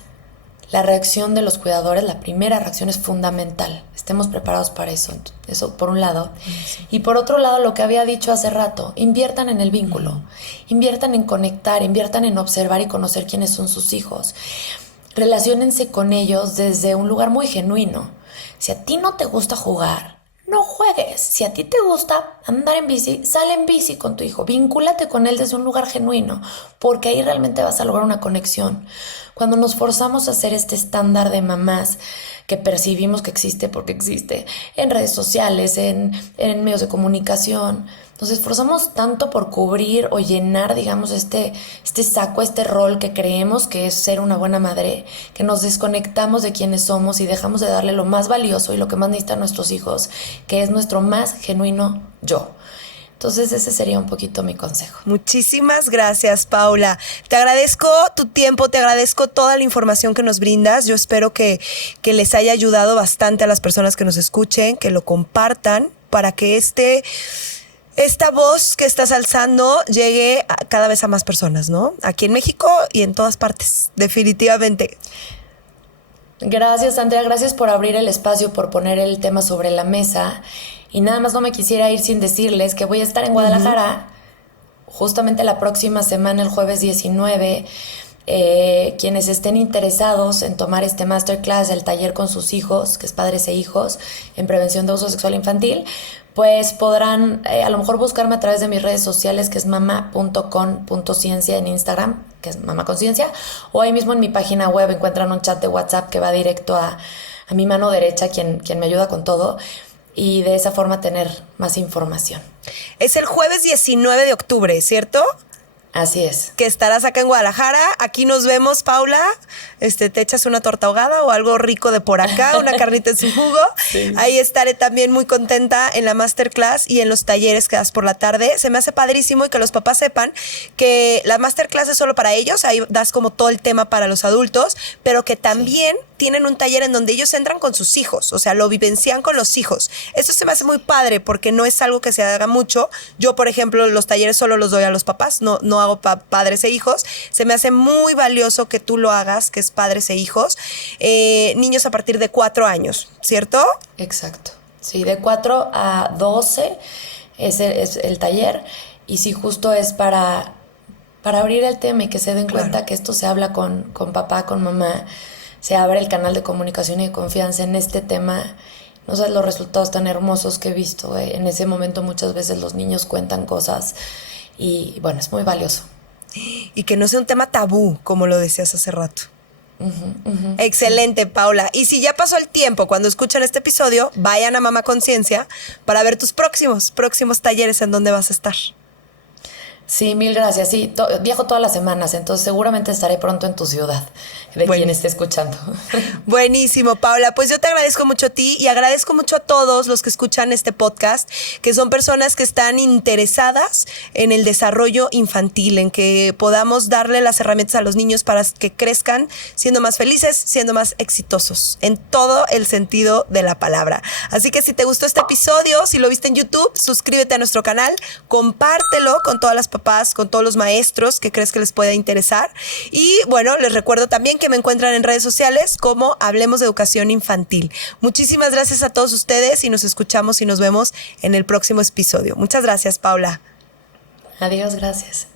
la reacción de los cuidadores, la primera reacción es fundamental. Estemos preparados para eso. Eso por un lado. Sí. Y por otro lado, lo que había dicho hace rato, inviertan en el vínculo, inviertan en conectar, inviertan en observar y conocer quiénes son sus hijos. Relaciónense con ellos desde un lugar muy genuino. Si a ti no te gusta jugar, no juegues. Si a ti te gusta andar en bici, sal en bici con tu hijo. Vincúlate con él desde un lugar genuino, porque ahí realmente vas a lograr una conexión. Cuando nos forzamos a hacer este estándar de mamás que percibimos que existe porque existe en redes sociales, en medios de comunicación, nos esforzamos tanto por cubrir o llenar, digamos, este saco, este rol que creemos que es ser una buena madre, que nos desconectamos de quienes somos y dejamos de darle lo más valioso y lo que más necesitan nuestros hijos, que es nuestro más genuino yo. Entonces ese sería un poquito mi consejo. Muchísimas gracias, Paula. Te agradezco tu tiempo, te agradezco toda la información que nos brindas. Yo espero que les haya ayudado bastante a las personas que nos escuchen, que lo compartan para que esta voz que estás alzando llegue cada vez a más personas, ¿no? Aquí en México y en todas partes, definitivamente. Gracias, Andrea. Gracias por abrir el espacio, por poner el tema sobre la mesa. Y nada más no me quisiera ir sin decirles que voy a estar en Guadalajara justamente la próxima semana, el jueves 19. Quienes estén interesados en tomar este masterclass, el taller con sus hijos, que es padres e hijos, en prevención de abuso sexual infantil, pues podrán a lo mejor buscarme a través de mis redes sociales, que es mama.con.ciencia en Instagram, que es mamaconciencia, o ahí mismo en mi página web encuentran un chat de WhatsApp que va directo a mi mano derecha, quien me ayuda con todo, y de esa forma tener más información. Es el jueves 19 de octubre, ¿cierto? Así es. Que estarás acá en Guadalajara. Aquí nos vemos, Paula. Te echas una torta ahogada o algo rico de por acá, una carnita en su jugo. Sí. Ahí estaré también muy contenta en la masterclass y en los talleres que das por la tarde. Se me hace padrísimo y que los papás sepan que la masterclass es solo para ellos. Ahí das como todo el tema para los adultos, pero que también tienen un taller en donde ellos entran con sus hijos, o sea, lo vivencian con los hijos. Eso se me hace muy padre porque no es algo que se haga mucho. Yo, por ejemplo, los talleres solo los doy a los papás, no hago padres e hijos. Se me hace muy valioso que tú lo hagas, que es padres e hijos. Niños a partir de 4 años, ¿cierto? Exacto. Sí, de 4 a 12 es el taller, y sí, justo es para abrir el tema y que se den cuenta que esto se habla con papá, con mamá, se abre el canal de comunicación y de confianza en este tema, no sabes los resultados tan hermosos que he visto, güey. En ese momento muchas veces los niños cuentan cosas y bueno, es muy valioso. Y que no sea un tema tabú, como lo decías hace rato. Excelente, Paula. Y si ya pasó el tiempo cuando escuchan este episodio, vayan a Mamá Conciencia para ver tus próximos talleres en donde vas a estar. Sí, mil gracias. Sí, viajo todas las semanas, entonces seguramente estaré pronto en tu ciudad, de quien esté escuchando. Buenísimo, Paula. Pues yo te agradezco mucho a ti y agradezco mucho a todos los que escuchan este podcast, que son personas que están interesadas en el desarrollo infantil, en que podamos darle las herramientas a los niños para que crezcan siendo más felices, siendo más exitosos, en todo el sentido de la palabra. Así que si te gustó este episodio, si lo viste en YouTube, suscríbete a nuestro canal, compártelo con todas las papás, con todos los maestros que crees que les pueda interesar. Y bueno, les recuerdo también que me encuentran en redes sociales como Hablemos de Educación Infantil. Muchísimas gracias a todos ustedes y nos escuchamos y nos vemos en el próximo episodio. Muchas gracias, Paula. Adiós, gracias.